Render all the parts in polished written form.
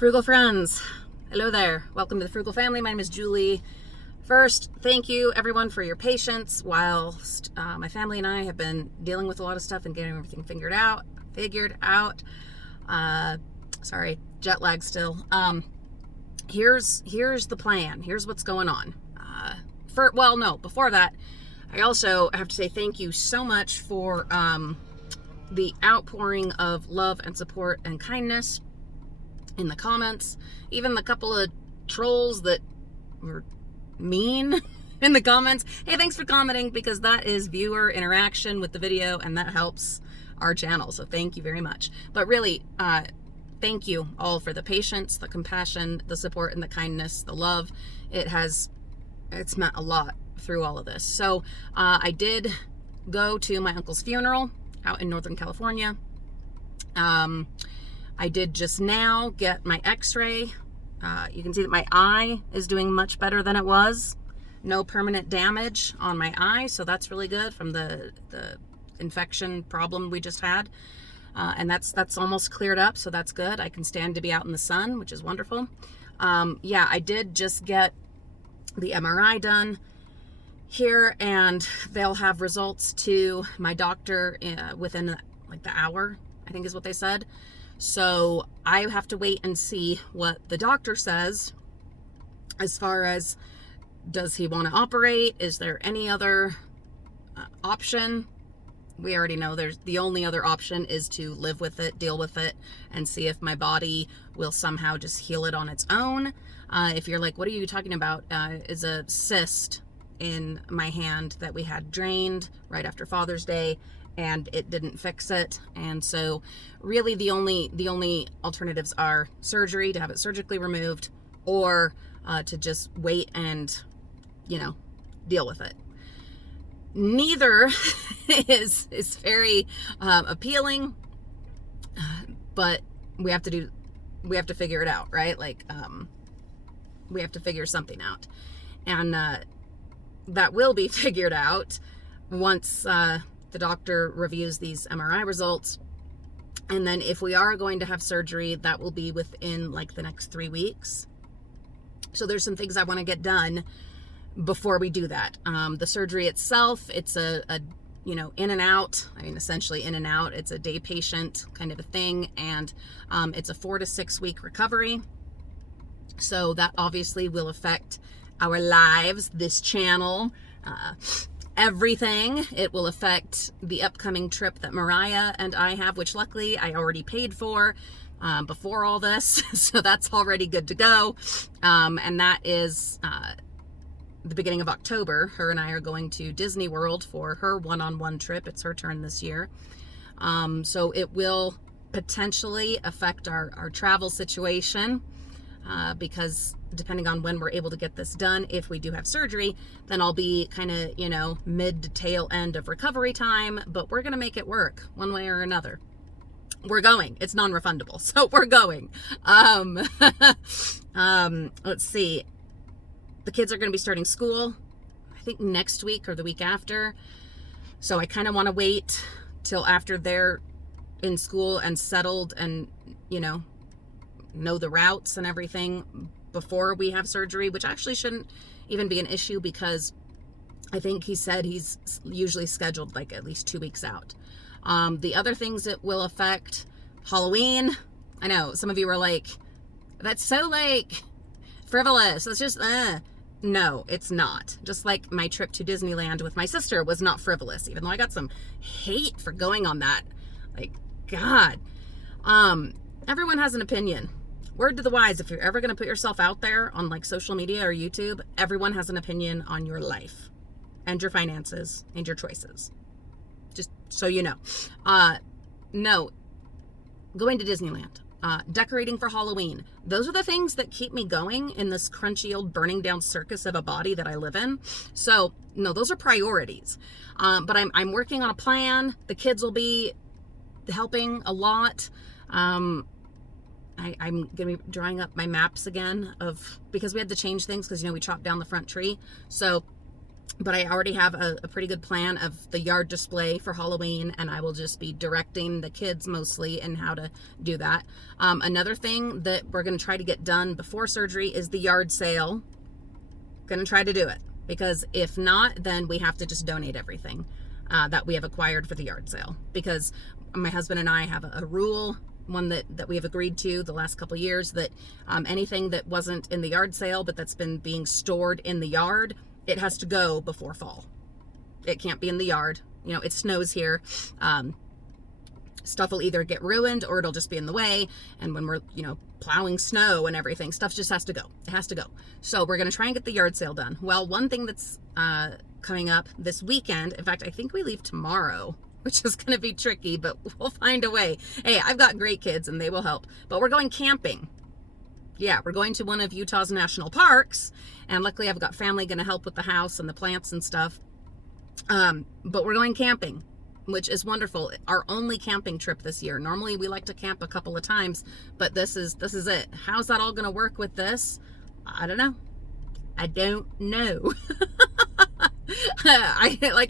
Frugal friends, hello there. Welcome to the Frugal family. My name is Julie. First, thank you everyone for your patience whilst my family and I have been dealing with a lot of stuff and getting everything figured out. Sorry, jet lag still. Here's the plan. Here's what's going on. Before that, I also have to say thank you so much for the outpouring of love and support and kindness in the comments. Even the couple of trolls that were mean in the comments. Hey, thanks for commenting, because that is viewer interaction with the video and that helps our channel. So thank you very much. But really, thank you all for the patience, the compassion, the support, and the kindness, the love. It's meant a lot through all of this. So I did go to my uncle's funeral out in Northern California. I did just now get my x-ray. You can see that my eye is doing much better than it was. No permanent damage on my eye, so that's really good from the infection problem we just had. And that's almost cleared up, so that's good. I can stand to be out in the sun, which is wonderful. Yeah, I did just get the MRI done here, and they'll have results to my doctor within like the hour, I think is what they said. So I have to wait and see what the doctor says as far as, does he want to operate? Is there any other option? We already know the only other option is to live with it, deal with it, and see if my body will somehow just heal it on its own. If you're like, what are you talking about? Is a cyst in my hand that we had drained right after Father's Day, and it didn't fix it. And so really the only alternatives are surgery, to have it surgically removed, or to just wait and, deal with it. Neither is very appealing, but we have to figure it out, right? Like, we have to figure something out, and that will be figured out once the doctor reviews these MRI results. And then if we are going to have surgery, that will be within like the next 3 weeks. So there's some things I want to get done before we do that. The surgery itself, it's a in and out. I mean, essentially in and out. It's a day patient kind of a thing. And it's a 4 to 6 week recovery. So that obviously will affect our lives, this channel, everything. It will affect the upcoming trip that Mariah and I have, which luckily I already paid for before all this. So that's already good to go. And that is the beginning of October. Her and I are going to Disney World for her one-on-one trip. It's her turn this year. So it will potentially affect our travel situation, because depending on when we're able to get this done, if we do have surgery, then I'll be kind of, mid to tail end of recovery time, but we're going to make it work one way or another. We're going. It's non-refundable, so we're going. Let's see. The kids are going to be starting school, I think next week or the week after. So I kind of want to wait till after they're in school and settled and, know the routes and everything before we have surgery, which actually shouldn't even be an issue, because I think he said he's usually scheduled like at least 2 weeks out. The other things it will affect, Halloween. I know some of you are like, that's so like frivolous. It's just, no, it's not. Just like my trip to Disneyland with my sister was not frivolous, even though I got some hate for going on that. Like, God. Everyone has an opinion. Word to the wise, if you're ever going to put yourself out there on like social media or YouTube, everyone has an opinion on your life and your finances and your choices. Just so you know. No, going to Disneyland, decorating for Halloween. Those are the things that keep me going in this crunchy old burning down circus of a body that I live in. So no, those are priorities. But I'm working on a plan. The kids will be helping a lot. I'm going to be drawing up my maps again because we had to change things because, we chopped down the front tree. So But I already have a pretty good plan of the yard display for Halloween, and I will just be directing the kids mostly in how to do that. Another thing that we're going to try to get done before surgery is the yard sale. Going to try to do it, because if not, then we have to just donate everything that we have acquired for the yard sale, because my husband and I have a rule, one that we have agreed to the last couple of years, that anything that wasn't in the yard sale but that's been being stored in the yard, it has to go before fall. It can't be in the yard. You know, it snows here. Stuff will either get ruined or it'll just be in the way. And when we're, you know, plowing snow and everything, stuff just has to go. It has to go. So we're going to try and get the yard sale done. Well, one thing that's coming up this weekend, in fact, I think we leave tomorrow, which is going to be tricky, but we'll find a way. Hey, I've got great kids and they will help. But we're going camping. Yeah, we're going to one of Utah's national parks, and luckily I've got family going to help with the house and the plants and stuff. But we're going camping, which is wonderful. Our only camping trip this year. Normally we like to camp a couple of times, but this is it. How's that all going to work with this? I don't know. Like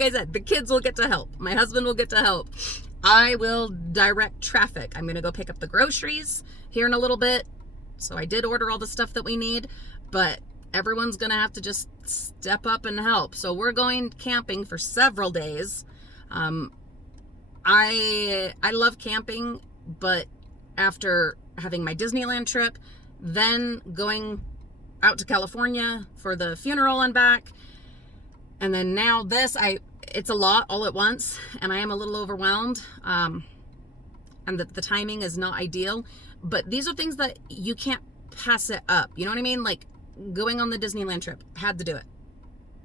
I said, the kids will get to help. My husband will get to help. I will direct traffic. I'm going to go pick up the groceries here in a little bit. So I did order all the stuff that we need, but everyone's going to have to just step up and help. So we're going camping for several days. I love camping, but after having my Disneyland trip, then going out to California for the funeral and back, and then now this, it's a lot all at once, and I am a little overwhelmed, and the timing is not ideal. But these are things that you can't pass it up. You know what I mean? Like going on the Disneyland trip, had to do it.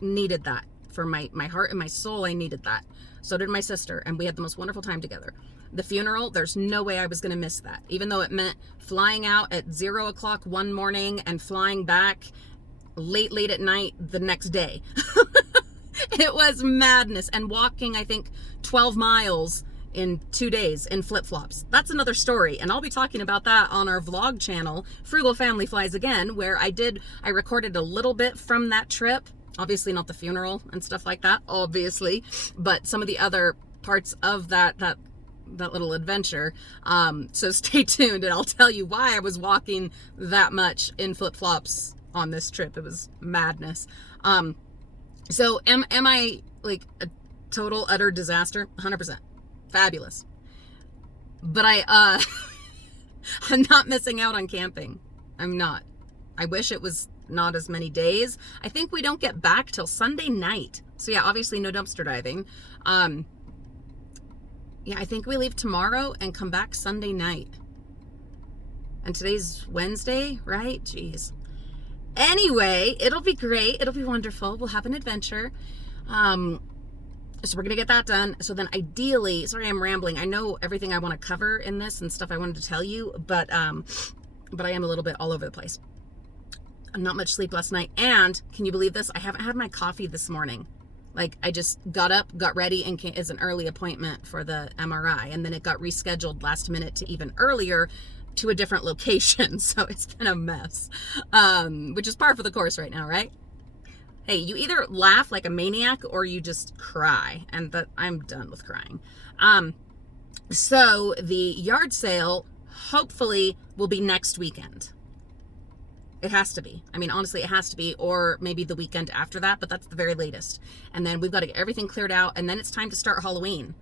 Needed that for my heart and my soul. I needed that. So did my sister, and we had the most wonderful time together. The funeral, there's no way I was going to miss that, even though it meant flying out at 0 o'clock one morning and flying back late at night the next day. It was madness. And walking, I think, 12 miles in 2 days in flip-flops. That's another story, and I'll be talking about that on our vlog channel, Frugal Family Flies Again, where I recorded a little bit from that trip. Obviously not the funeral and stuff like that, obviously, but some of the other parts of that little adventure. So stay tuned, and I'll tell you why I was walking that much in flip-flops on this trip. It was madness. So am I like a total utter disaster? 100%. Fabulous. But I'm not missing out on camping. I'm not. I wish it was not as many days. I think we don't get back till Sunday night. So yeah, obviously no dumpster diving. Yeah, I think we leave tomorrow and come back Sunday night. And today's Wednesday, right? Jeez. Anyway, it'll be great. It'll be wonderful. We'll have an adventure. So we're going to get that done. So then ideally, sorry, I'm rambling. I know everything I want to cover in this and stuff I wanted to tell you, but I am a little bit all over the place. Not much sleep last night. And can you believe this? I haven't had my coffee this morning. Like I just got up, got ready, and is an early appointment for the MRI. And then it got rescheduled last minute to even earlier to a different location. So it's been a mess, which is par for the course right now, right? Hey, you either laugh like a maniac or you just cry, and that I'm done with crying. So the yard sale hopefully will be next weekend. It has to be. I mean, honestly, it has to be, or maybe the weekend after that, but that's the very latest. And then we've got to get everything cleared out, and then it's time to start Halloween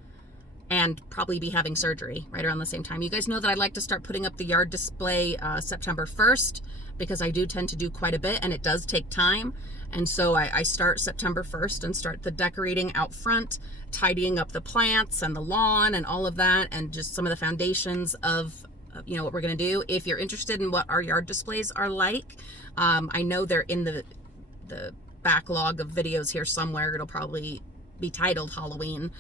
and probably be having surgery right around the same time. You guys know that I like to start putting up the yard display September 1st, because I do tend to do quite a bit, and it does take time. And so I start September 1st and start the decorating out front, tidying up the plants and the lawn and all of that, and just some of the foundations of you know what we're going to do. If you're interested in what our yard displays are like, I know they're in the backlog of videos here somewhere. It'll probably be titled Halloween.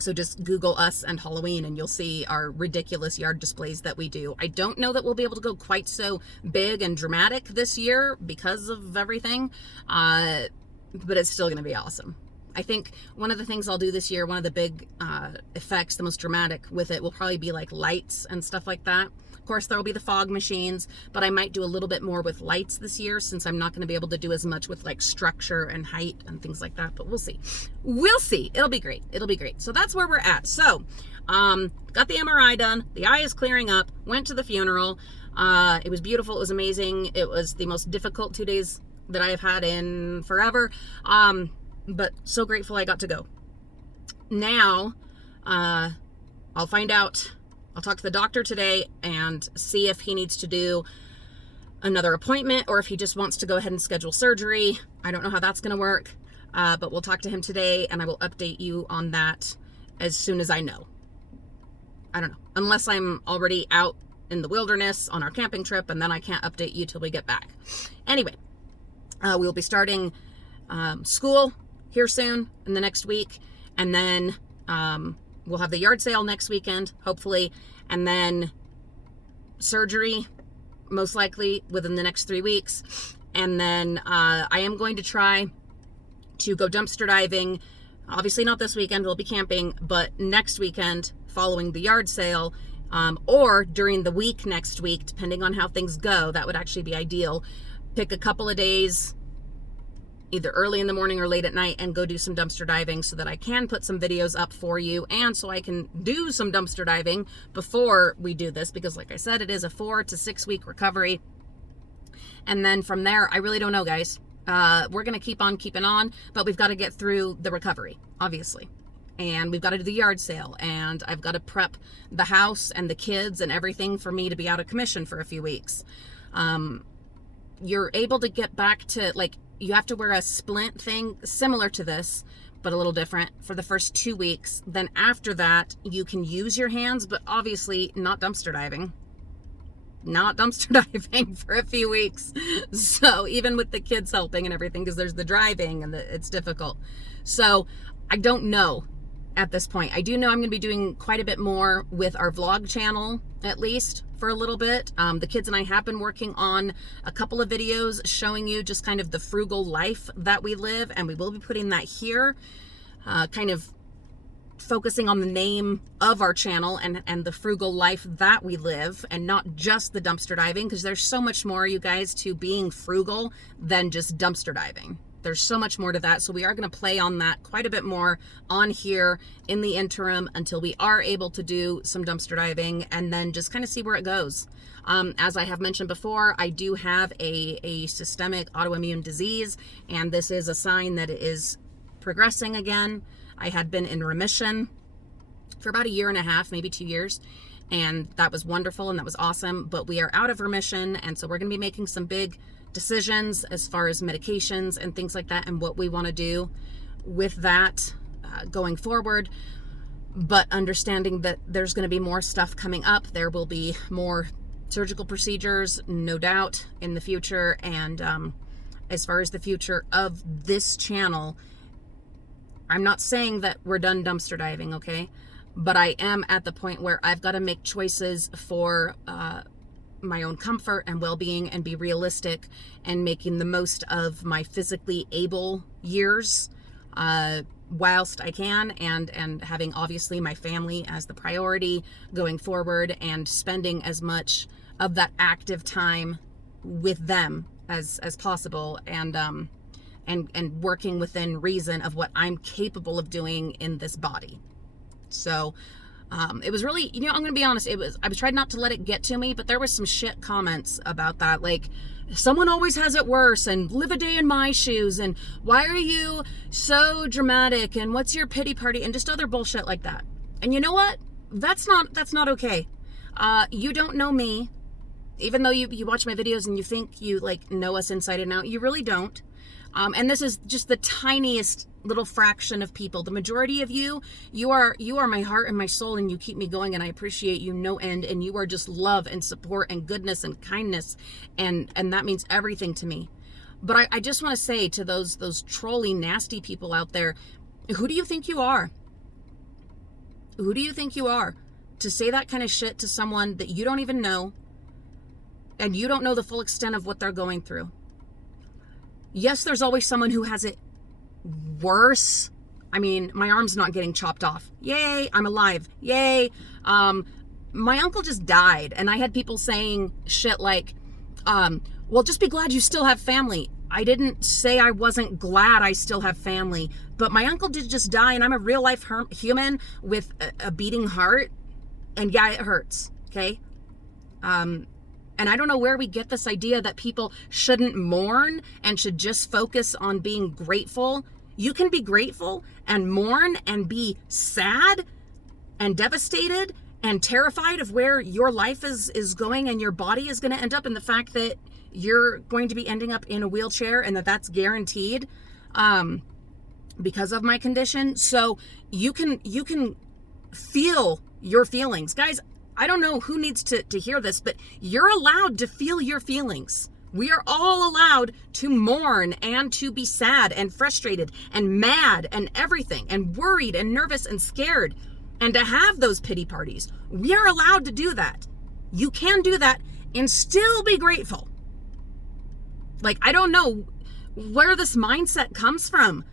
So just Google us and Halloween and you'll see our ridiculous yard displays that we do. I don't know that we'll be able to go quite so big and dramatic this year because of everything, but it's still going to be awesome. I think one of the things I'll do this year, one of the big effects, the most dramatic with it, will probably be like lights and stuff like that. Of course, there will be the fog machines, but I might do a little bit more with lights this year since I'm not going to be able to do as much with like structure and height and things like that, but we'll see. We'll see. It'll be great. It'll be great. So that's where we're at. So, got the MRI done. The eye is clearing up. Went to the funeral. It was beautiful. It was amazing. It was the most difficult 2 days that I have had in forever. But so grateful I got to go. Now, I'll find out. I'll talk to the doctor today and see if he needs to do another appointment or if he just wants to go ahead and schedule surgery. I don't know how that's going to work, but we'll talk to him today and I will update you on that as soon as I know. I don't know, unless I'm already out in the wilderness on our camping trip and then I can't update you till we get back. Anyway, we'll be starting school here soon in the next week, and then we'll have the yard sale next weekend, hopefully, and then surgery, most likely within the next 3 weeks. And then I am going to try to go dumpster diving. Obviously not this weekend, we'll be camping, but next weekend following the yard sale, or during the week next week, depending on how things go. That would actually be ideal. Pick a couple of days, either early in the morning or late at night, and go do some dumpster diving so that I can put some videos up for you and so I can do some dumpster diving before we do this, because like I said, it is a 4 to 6 week recovery. And then from there, I really don't know, guys. We're going to keep on keeping on, but we've got to get through the recovery, obviously. And we've got to do the yard sale, and I've got to prep the house and the kids and everything for me to be out of commission for a few weeks. You're able to get back to, like, you have to wear a splint thing similar to this, but a little different for the first 2 weeks. Then after that, you can use your hands, but obviously not dumpster diving. Not dumpster diving for a few weeks. So even with the kids helping and everything, because there's the driving and it's difficult. So I don't know at this point. I do know I'm going to be doing quite a bit more with our vlog channel, at least for a little bit. The kids and I have been working on a couple of videos showing you just kind of the frugal life that we live, and we will be putting that here, kind of focusing on the name of our channel and the frugal life that we live, and not just the dumpster diving, because there's so much more, you guys, to being frugal than just dumpster diving. There's so much more to that. So we are going to play on that quite a bit more on here in the interim until we are able to do some dumpster diving, and then just kind of see where it goes. As I have mentioned before, I do have a systemic autoimmune disease, and this is a sign that it is progressing again. I had been in remission for about 1.5 years, maybe 2 years, and that was wonderful and that was awesome, but we are out of remission, and so we're going to be making some big decisions as far as medications and things like that and what we want to do with that going forward. But understanding that there's going to be more stuff coming up. There will be more surgical procedures, no doubt, in the future. And as far as the future of this channel, I'm not saying that we're done dumpster diving, okay? But I am at the point where I've got to make choices for my own comfort and well-being, and be realistic and making the most of my physically able years whilst I can, and having obviously my family as the priority going forward, and spending as much of that active time with them as possible, and working within reason of what I'm capable of doing in this body. So it was really, I'm going to be honest, I was trying not to let it get to me, but there was some shit comments about that. Like, someone always has it worse, and live a day in my shoes, and why are you so dramatic, and what's your pity party, and just other bullshit like that. And you know what? That's not okay. You don't know me, even though you watch my videos and you think you like know us inside and out. You really don't. And this is just the tiniest little fraction of people. The majority of you are my heart and my soul, and you keep me going, and I appreciate you no end, and you are just love and support and goodness and kindness, and that means everything to me. But I just want to say to those trolly, nasty people out there, who do you think you are? Who do you think you are to say that kind of shit to someone that you don't even know, and you don't know the full extent of what they're going through? Yes, there's always someone who has it worse. I mean, my arm's not getting chopped off. Yay, I'm alive. Yay. my uncle just died, and I had people saying shit like, well, just be glad you still have family. I didn't say I wasn't glad I still have family, but my uncle did just die, and I'm a real life human with a beating heart, and yeah, it hurts, okay? And I don't know where we get this idea that people shouldn't mourn and should just focus on being grateful. You can be grateful and mourn and be sad and devastated and terrified of where your life is going and your body is going to end up, and the fact that you're going to be ending up in a wheelchair and that's guaranteed because of my condition. So you can feel your feelings. Guys, I don't know who needs to hear this, but you're allowed to feel your feelings. We are all allowed to mourn and to be sad and frustrated and mad and everything and worried and nervous and scared and to have those pity parties. We are allowed to do that. You can do that and still be grateful. Like, I don't know where this mindset comes from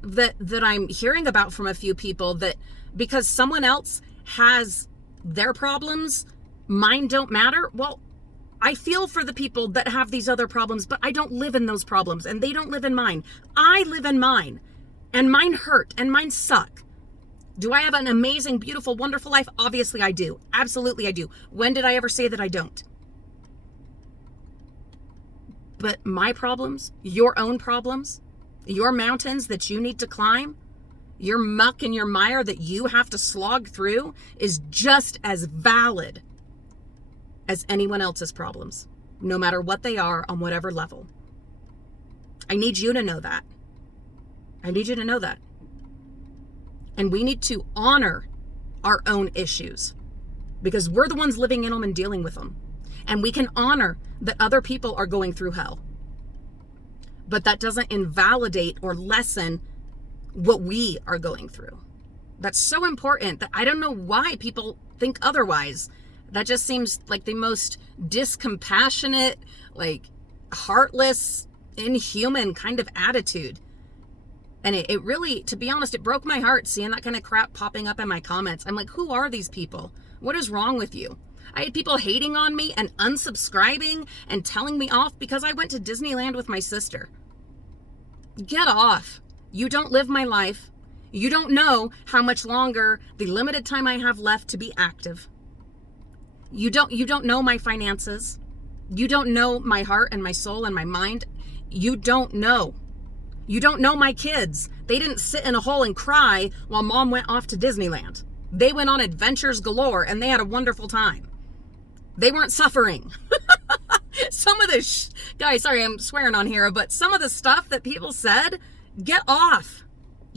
that I'm hearing about from a few people, that because someone else has their problems, mine don't matter. Well, I feel for the people that have these other problems, but I don't live in those problems and they don't live in mine. I live in mine, and mine hurt and mine suck. Do I have an amazing, beautiful, wonderful life? Obviously I do. Absolutely I do. When did I ever say that I don't? But my problems, your own problems, your mountains that you need to climb, your muck and your mire that you have to slog through is just as valid as anyone else's problems, no matter what they are on whatever level. I need you to know that. I need you to know that. And we need to honor our own issues because we're the ones living in them and dealing with them. And we can honor that other people are going through hell. But that doesn't invalidate or lessen what we are going through. That's so important that I don't know why people think otherwise. That just seems like the most discompassionate, like heartless, inhuman kind of attitude. And it really, to be honest, it broke my heart seeing that kind of crap popping up in my comments. I'm like, who are these people? What is wrong with you? I had people hating on me and unsubscribing and telling me off because I went to Disneyland with my sister. Get off. You don't live my life. You don't know how much longer, the limited time I have left to be active. You don't know my finances. You don't know my heart and my soul and my mind. You don't know. You don't know my kids. They didn't sit in a hole and cry while mom went off to Disneyland. They went on adventures galore and they had a wonderful time. They weren't suffering. Some of this, guys, sorry, I'm swearing on here, but some of the stuff that people said, get off.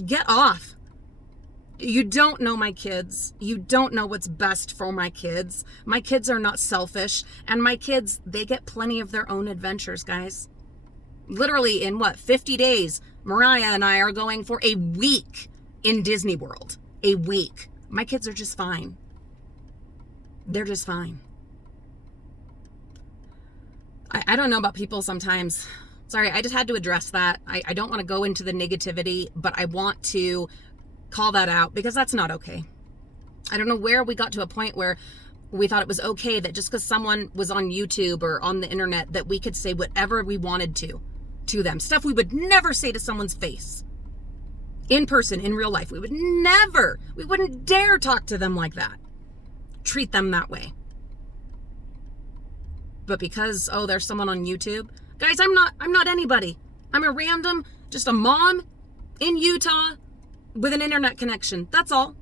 Get off. You don't know my kids. You don't know what's best for my kids. My kids are not selfish. And my kids, they get plenty of their own adventures, guys. Literally in 50 days, Mariah and I are going for a week in Disney World. A week. My kids are just fine. They're just fine. I don't know about people sometimes. Sorry, I just had to address that. I don't want to go into the negativity, but I want to call that out because that's not okay. I don't know where we got to a point where we thought it was okay that just because someone was on YouTube or on the internet that we could say whatever we wanted to them. Stuff we would never say to someone's face. In person, in real life. We wouldn't dare talk to them like that. Treat them that way. But because, there's someone on YouTube. Guys, I'm not anybody. I'm a random, just a mom in Utah with an internet connection. That's all.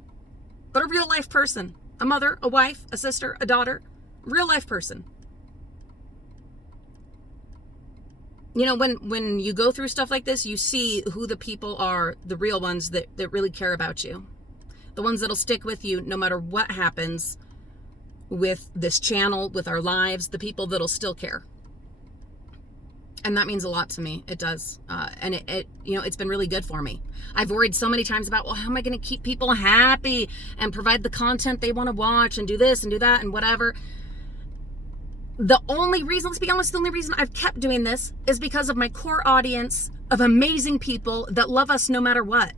But a real life person. A mother, a wife, a sister, a daughter. Real life person. You know, when you go through stuff like this, you see who the people are, the real ones that really care about you. The ones that'll stick with you no matter what happens with this channel, with our lives, the people that'll still care. And that means a lot to me. It does. And it it's been really good for me. I've worried so many times about, how am I going to keep people happy and provide the content they want to watch and do this and do that and whatever. The only reason I've kept doing this is because of my core audience of amazing people that love us no matter what.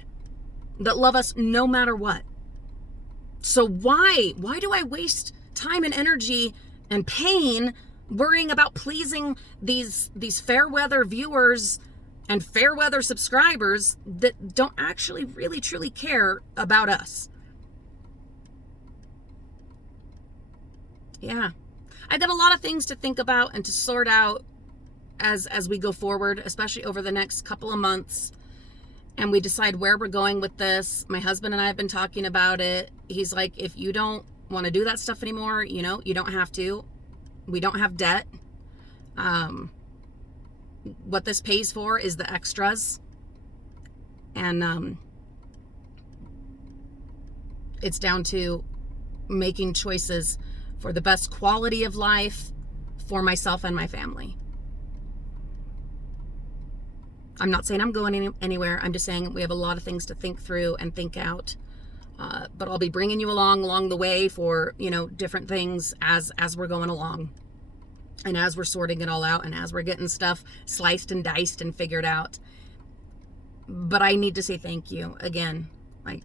So why do I waste time and energy and pain worrying about pleasing these fair weather viewers and fair weather subscribers that don't actually really truly care about us. Yeah. I got a lot of things to think about and to sort out as we go forward, especially over the next couple of months, and we decide where we're going with this. My husband and I have been talking about it. He's like, if you don't want to do that stuff anymore, you don't have to. We don't have debt. What this pays for is the extras. And it's down to making choices for the best quality of life for myself and my family. I'm not saying I'm going anywhere. I'm just saying we have a lot of things to think through and think out. But I'll be bringing you along the way for, different things as we're going along. And as we're sorting it all out and as we're getting stuff sliced and diced and figured out. But I need to say thank you again. Like,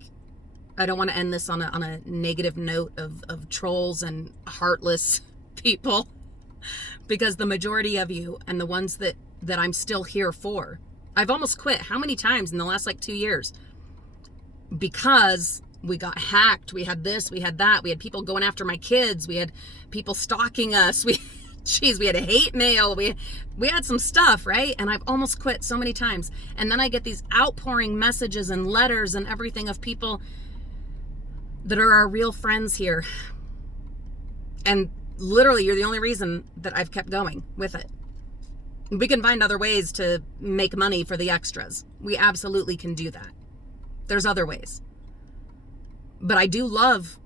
I don't want to end this on a negative note of trolls and heartless people, because the majority of you and the ones that I'm still here for, I've almost quit how many times in the last 2 years because we got hacked. We had this, we had that. We had people going after my kids. We had people stalking us. We had a hate mail. We had some stuff, right? And I've almost quit so many times. And then I get these outpouring messages and letters and everything of people that are our real friends here. And literally, you're the only reason that I've kept going with it. We can find other ways to make money for the extras. We absolutely can do that. There's other ways. But I do love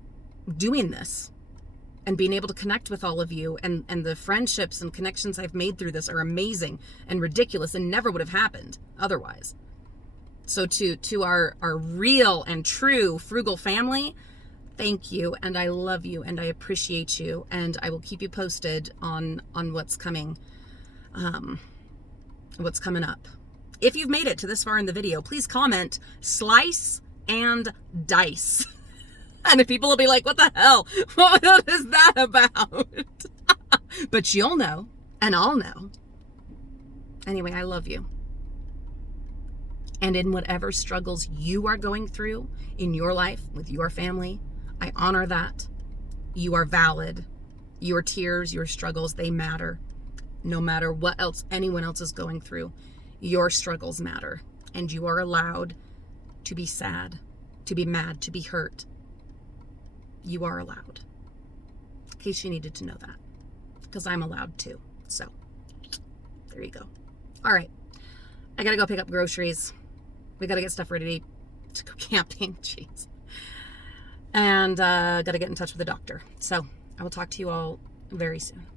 doing this and being able to connect with all of you, and the friendships and connections I've made through this are amazing and ridiculous and never would have happened otherwise. So to our real and true Frugal family, thank you, and I love you, and I appreciate you, and I will keep you posted on what's coming, what's coming up. If you've made it to this far in the video, please comment slice and dice. And if people will be like, what the hell? What is that about? But you'll know, and I'll know. Anyway, I love you. And in whatever struggles you are going through in your life with your family, I honor that. You are valid. Your tears, your struggles, they matter. No matter what else anyone else is going through, your struggles matter. And you are allowed to be sad, to be mad, to be hurt. You are allowed. In case you needed to know that. Because I'm allowed to. So, there you go. All right. I got to go pick up groceries. We got to get stuff ready to go camping. Jeez. And got to get in touch with the doctor. So, I will talk to you all very soon.